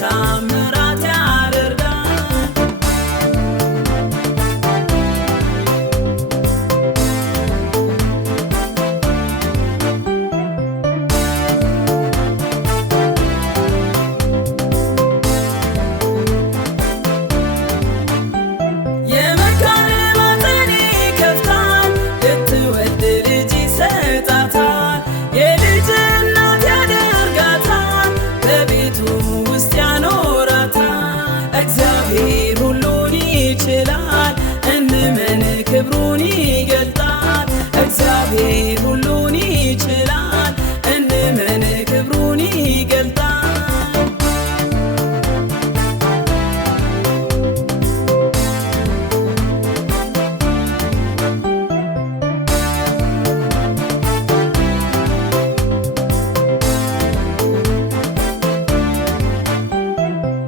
ታምራት ያደርጋል። የመካን ማኅፀን ይከፍታል፣ ልትወልድ ልጅ ይሰጣታል። የልጅ እናት ያደርጋታል፣ በቤቱ ውስጥ ያኖራታል። እግዚአብሔር ሁሉን ይችላል፣ እንመን ክብሩን ይገልጣል። እግዚአብሔር ሁሉን ይችላል፣ እንመን ክብሩን ይገልጣል።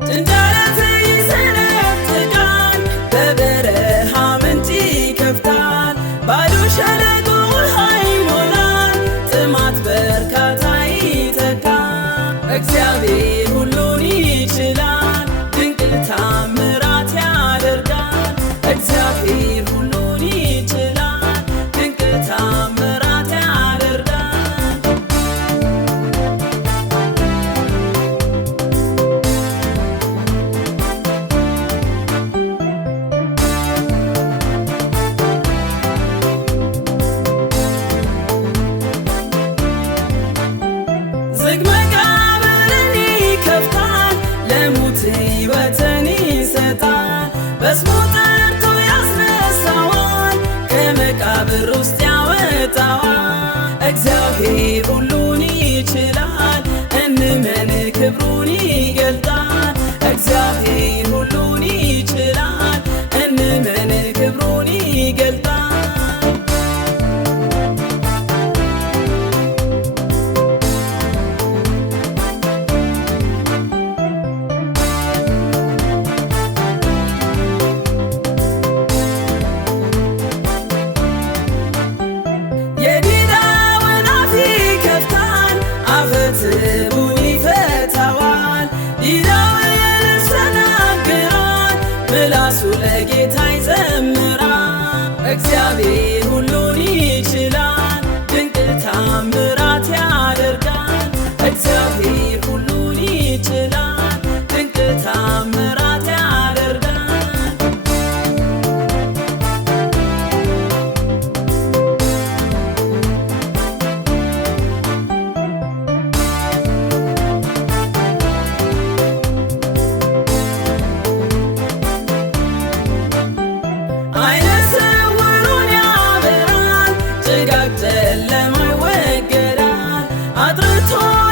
ጭንጫረት ይሰነጥቃል፣ በበረሃ ምንጭ ይከፍታል። ባዶ ሸለቆ ውሃ ይሞላል፣ ጥማት በእርካታ ይተካል። እግዚአብሔር ሁሉን ይችላል፣ ድንቅ ታምራት ያደርጋል። እግዚአብሔር ሁሉን ይችላል፣ ድንቅ ታምራት ያደርጋል። ዝግ መቃብርን ይከፍታል፣ ለሙት ሕይወትን ይሰጣል። በስሙ ጠርቶ ያስነሳዋል፣ ከመቃብር ውስጥ ያወጣዋል። እግዚአብሔር ሁሉን ይችላል፣ እንመን ክብሩን ይገልጣል። እግዚአብሔር ሁሉን ይችላል፣ እንመን ክብሩን ይገልጣል። የዲዳውን አፍ ይከፍታል፣ አፈ ትቡን ይፈታዋል። ዲዳው ያስተናግራል፣ ምላሱ ለጌታ ይዘምራል። እግዚአብሔር ሁሉን ይችላል፣ ድንቅ ታምራት ያደርጋል። እግዚአብሔር ሁሉን ይችላል፣ ድንቅ ታምራት ያደርጋል። ዓይነ ስውሩን ያበራል፣ ጭጋግ ጨለማ ይወገዳል። አጥርቶ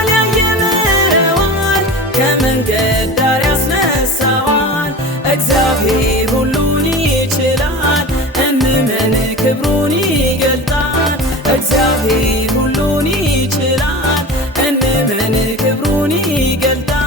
ሊያይ ይምረዋል፣ ከመንገድ ዳር ያስነሳዋል። እግዚአብሔር ሁሉን ይችላል፣ እንመን ክብሩን ይገልጣል። እግዚአብሔር ሁሉን ይችላል፣ እንመን ክብሩን ይገልጣል።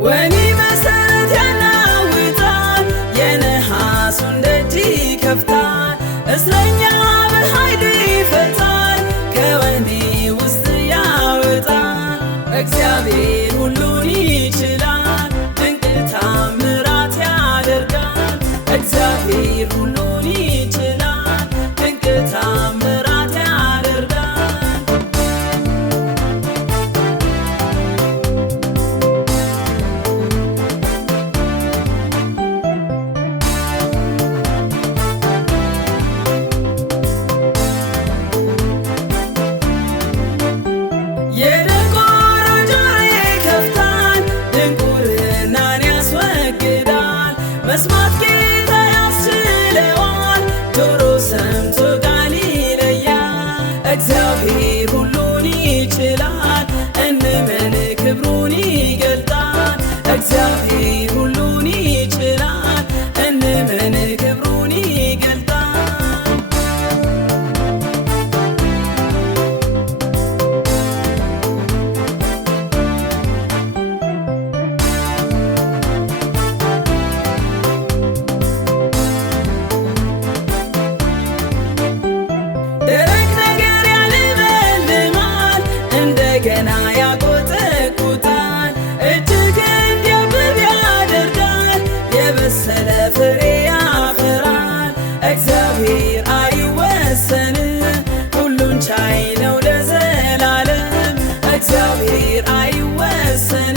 ወህኒ መሠረት ያናውጣል፣ የነሐሱን ደጅ ይከፍታል። እስረኛ በኃይሉ ይፈታል፣ ከወህኒ ውስጥ ያወጣል። እግዚአብሔር ሁሉን ይችላል፣ ድንቅ ታምራት ያደርጋል። እግዚአብሔር ሁሉን ይችላል፣ ድንቅ ታምራት ያደርጋል። የደንቆሮ ጆሮ ይከፍታል፣ ድንቁርናን ያስወግዳል። መስማት ጌታ ያስችለዋል፣ ጆሮ ሰምቶ ቃል ይለያል። እግዚአብሔር ሁሉን ይችላል፣ እንመን ክብሩን ይገልጣል። እግዚአብሔር ሁሉን ይችላል፣ እንመን ክብሩን ይገልጣል። እግዚአብሔር አይወሰንም፣ ሁሉን ቻይ ነው ለዘላለም። እግዚአብሔር አይወሰንም